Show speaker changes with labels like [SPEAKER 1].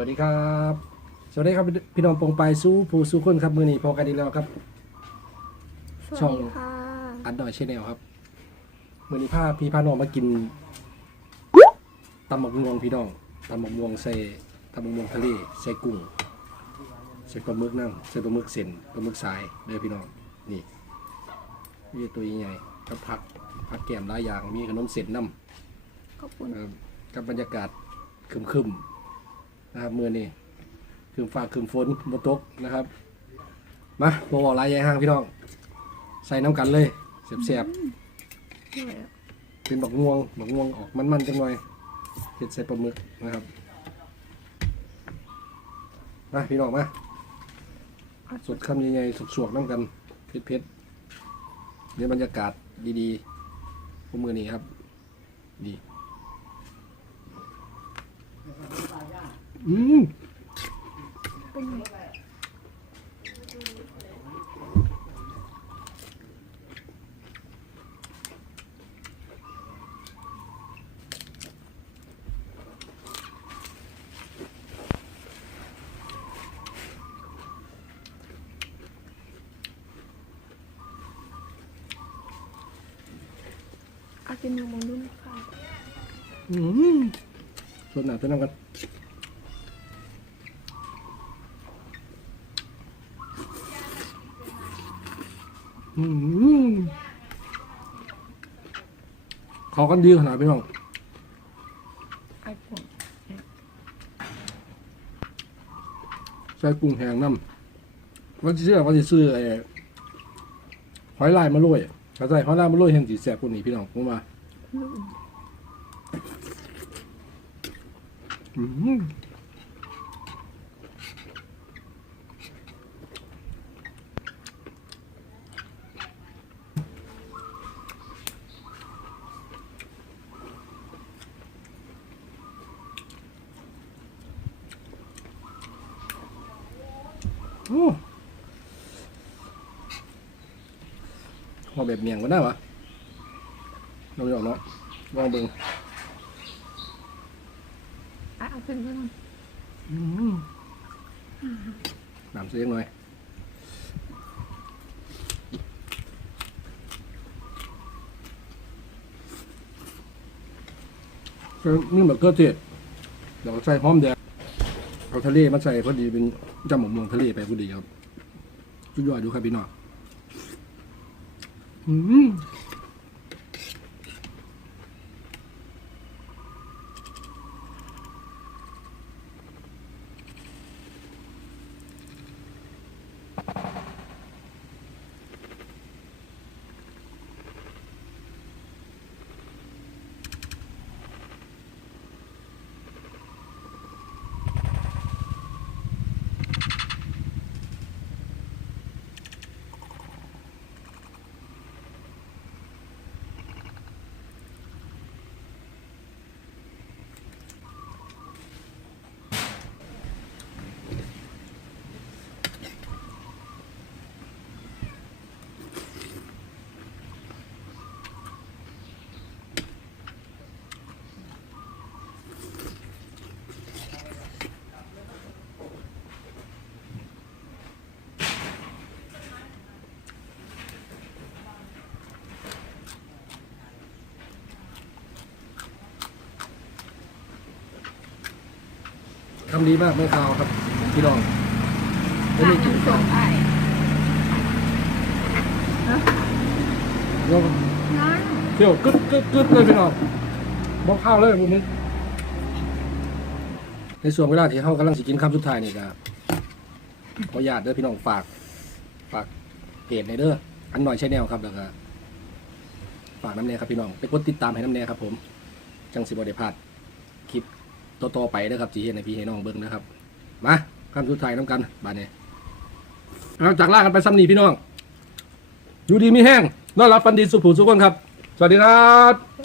[SPEAKER 1] วัสดีครับ สวัสดีครับพี่น้องปองไปายสู้ผู้สู้คนครับมือนี้พอกันดีแล้วครับ
[SPEAKER 2] สวัส
[SPEAKER 1] ช่อง
[SPEAKER 2] ดีค่ะ
[SPEAKER 1] อันดอยชแนลครับมือนี้พาพี่พาน้องมากินตำหมกม่วงพี่น้องตำหมกม่วงใส่ตำหมกม่วงทะเลใส่กุ้งใส่ปลาหมึกน้ำใส่ปลาหมึกเส้นปลาหมึกสายเด้อพี่น้องนี่นี่ตัวใหญ่ๆกับผักผักแกมหลายอย่างมีขนมเส้นน้ำ
[SPEAKER 2] ขอบคุณ
[SPEAKER 1] เอ่อกับบรรยากาศครึมๆ นะครับมือนี้คืมฟ้าคืมฝนบนตกนะครับ มาบบอกลายอยายห้างพี่น้อง ใส่น้ำกันเลยเสียบๆเป็นบักม่วงบักม่วงออกมันๆจังหน่อยเผ็ดใส่ปลาหมึกนะครับมาพี่น้องมาสดคำใหญ่ๆสวกๆน้ำกันเผ็ดๆในบรรยากาศดีๆพวกมือนี้ครับ ดี อืม
[SPEAKER 2] เป็นไงอากินมองดูหนะคะ
[SPEAKER 1] อืมส่วนหนาส่วนำกัน อืมขอกันดีขนาดพี่น้อง
[SPEAKER 2] ไอ้ผม
[SPEAKER 1] ใส่กุ้งแห้งน้ำว่าจะเชื่อว่าจะซื้อไอ้หอยลายมาโรยถ้าใส่หอยลายมาโรยแห้งสีแสบกว่านี้พี่น้องผมว่าอืม โอ้พอแบบเมียงก็ได้วะเราไม่ออกเนาะลองเบิ่ง
[SPEAKER 2] อะเอาขึ้นก็ได้
[SPEAKER 1] อืมน้ำเสียงหน่อยก็นี่แบบเกลือเทศเดี๋ยวใส่หอมแดง เอาทะเลมาใส่พอดีเป็นจำหมกมวงทะเลไปพอดีครับสุดยอดดูครับพี่น้องอืมำดีมากไม่คาวครับ พี่น้องไม่ได้กิน
[SPEAKER 2] ส่งไอ้
[SPEAKER 1] แล้ว
[SPEAKER 2] นั่น
[SPEAKER 1] เที่ยวกึดกึดกึดเลยพี่น้องบอกข้าวเลยพวกนี้ในส่วนเวลาที่เขากำลังสิกินคำสุดท้ายนี่ก็ขออนุญาตเด้อพี่น้องฝากฝากเพจในเด้ออันหน่อยชแนลครับแล้วก็ฝากน้ำแน่ครับพี่น้องไปกดติดตามให้น้ำแน่ครับผม จังสิบได้พลาดคลิป ต่อๆไปนะครับสีเห็นในพี่ให้น้องเบิ้งนะครับ มาคำสุดท้ายน้ำกันบานนี้เอาจากลากันไปซ้ำนี่พี่น้อง อยู่ดีมีแห้งนอนรับฟันดีสุขผูสุขคนครับ สวัสดีครับ